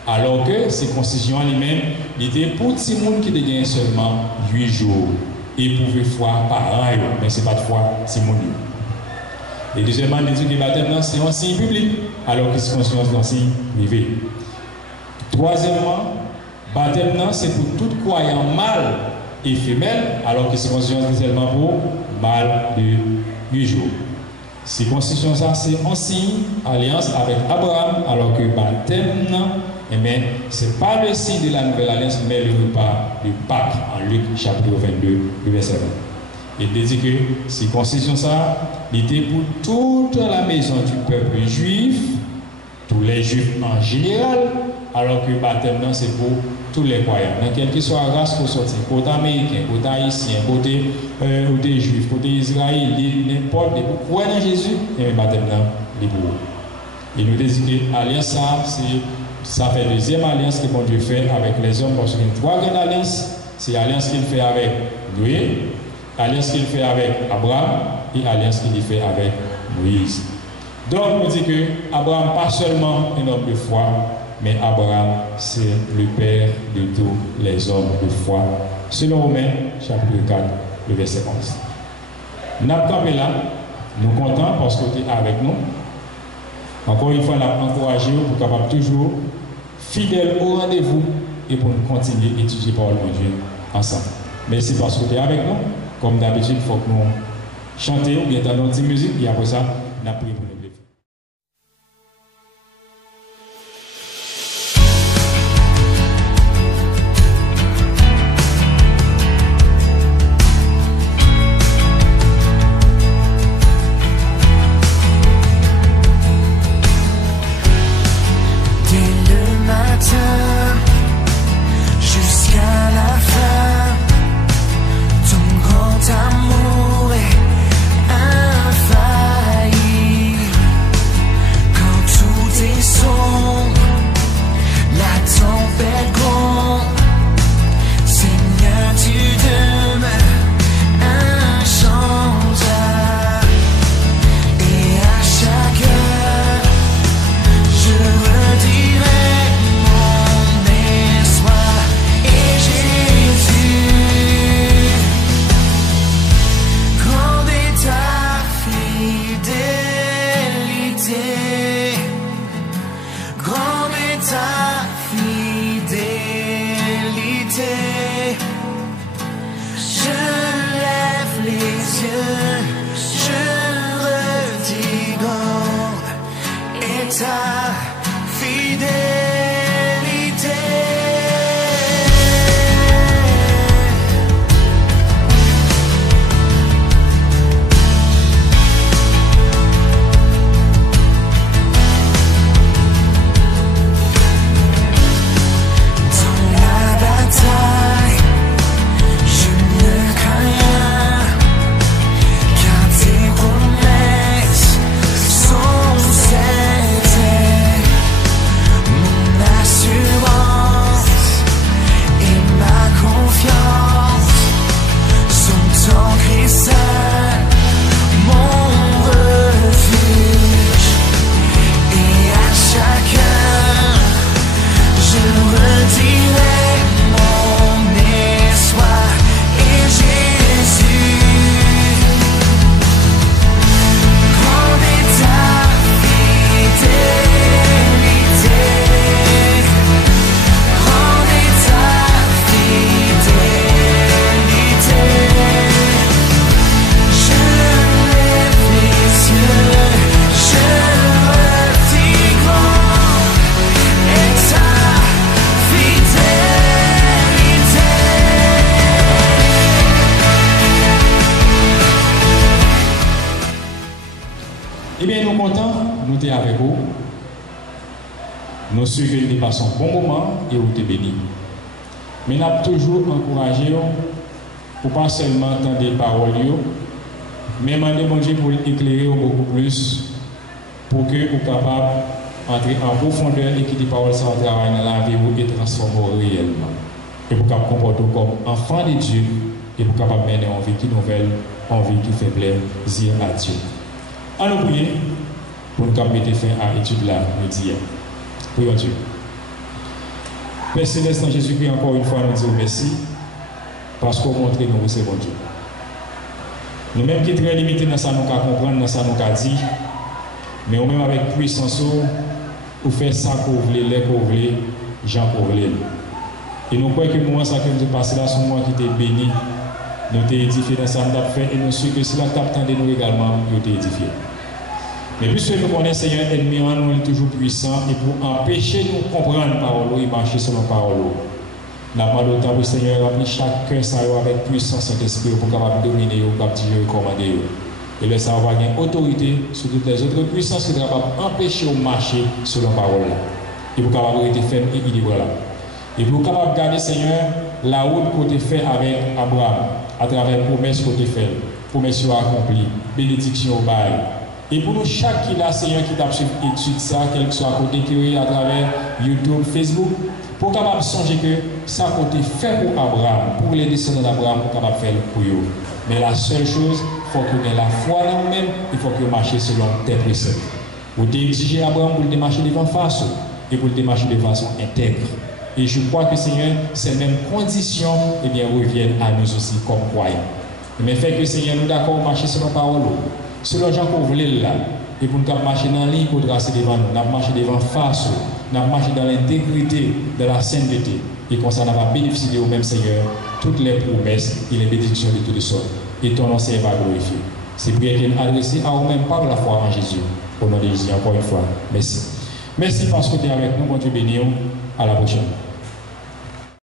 Alors que circoncision lui-même, il était pour tout le monde qui gagne seulement 8 jours. Et pouvait foi par an, mais ce n'est pas de foi, c'est mon Dieu. Et deuxièmement, il dit que le baptême, c'est un signe public, alors que circoncision, c'est un signe privé. Troisièmement, le baptême, c'est pour tout croyant mâle et femelle, alors que circoncision, c'est seulement pour mâle de 8 jours. Circoncision, ça, c'est un signe, alliance avec Abraham, alors que le baptême, ce n'est pas le signe de la nouvelle alliance, mais le repas de Pâques, en Luc chapitre 22, verset 20. Il dit que circoncision, ça, il était pour toute la maison du peuple juif, tous les juifs en général, alors que le baptême, c'est pour tous les croyants. Dans quelle que soit la race pour sortir, côté américain, côté haïtien, côté juif, côté israélien, n'importe quoi, pour croire en Jésus, et le baptême, il est pour eux. Il nous dit que l'alliance, ça fait la deuxième alliance que bon Dieu fait avec les hommes, parce qu'il y a une troisième alliance, c'est l'alliance qu'il fait avec Noé, l'alliance qu'il fait avec Abraham et l'alliance qu'il fait avec Moïse. Donc, on dit que Abraham, pas seulement un homme de foi, mais Abraham, c'est le père de tous les hommes de foi. Selon Romains, chapitre 4, le verset 11. Nous avons campé là, nous sommes contents parce que tu es avec nous. Encore une fois, nous avons encouragé pour capable toujours fidèle au rendez-vous et pour nous continuer à étudier par le bon Dieu ensemble. Merci parce que tu es avec nous. Comme d'habitude, il faut que nous chantions ou bien dans notre musique et après ça, nous avons prié pour nous. Avec vous, nous suivons de façon bon moment et vous êtes bénis. Mais nous avons toujours encouragé pour pas seulement entendre des paroles, mais demander mon Dieu pour éclairer beaucoup plus, pour que vous capable d'entrer en profondeur et que les paroles sont travaillent dans la vie et transformer réellement. Et pour capable comporter comme enfant de Dieu et pour capable mener en vie qui nouvelle, en vie qui fait plaisir à Dieu. Allons prier pour nous mettre fin à l'étude là, nous dire. Prions Dieu. Père Céleste, en Jésus-Christ, encore une fois, nous disons merci parce qu'on montre que nous c'est bon Dieu. Nous-mêmes qui sommes très limités dans ça, nous comprendre, dans ça, nous dire, mais nous-mêmes avec puissance, vous faites ça que vous voulez, les que vous voulez, Jean que vous voulez. Et nous croyons que le moment que nous passé là, c'est un moment qui était béni, nous avons édifié dans ça, nous avons fait, et nous sommes que si la table de nous également, nous avons édifié. Mais puisque nous connaissons Seigneur ennemi en nous, il est toujours puissant, et pour empêcher nous de comprendre la parole, et marcher selon la parole. Nous avons demandé au Seigneur remplir chaque cœur avec puissance de l'esprit pour capable dominer, pour capable et commander. Et le savoir avoir une autorité sur toutes les autres puissances qui sont capables d'empêcher de marcher selon la parole. Et pour capable être ferme et équilibré là. Et pour capable garder Seigneur la route qu'on a fait avec Abraham, à travers la promesse qu'on a fait, promesse accomplie, bénédiction au bail. Et pour nous, chaque qui là, Seigneur, qui t'a suivi étude ça, quel que soit à côté qui est à travers YouTube, Facebook, pour capable songer que ça côté fait pour Abraham, pour les descendants d'Abraham, pour capable faire pour eux. Mais la seule chose, il faut qu'on ait la foi dans nous-mêmes, il faut que marcher selon tes préceptes. Vous exiger Abraham pour le marcher devant face et pour le marcher de façon intègre. Et je crois que Seigneur, ces mêmes conditions eh bien, reviennent à nous aussi comme croyants. Mais fait que Seigneur, nous d'accord marcher selon la parole, selon les gens qu'on voulait là, et pour nous marcher dans la ligne pour tracer devant nous, nous marcher devant face, nous marcher dans l'intégrité, de la sainteté, et comme ça, nous va bénéficier au même Seigneur toutes les promesses et les bénédictions de toutes les sortes. Et ton nom va glorifier. C'est prière qui est adressée à nous-mêmes par la foi en Jésus. Au nom de Jésus, encore une fois, merci. Merci parce que tu es avec nous, bon Dieu béni. À la prochaine.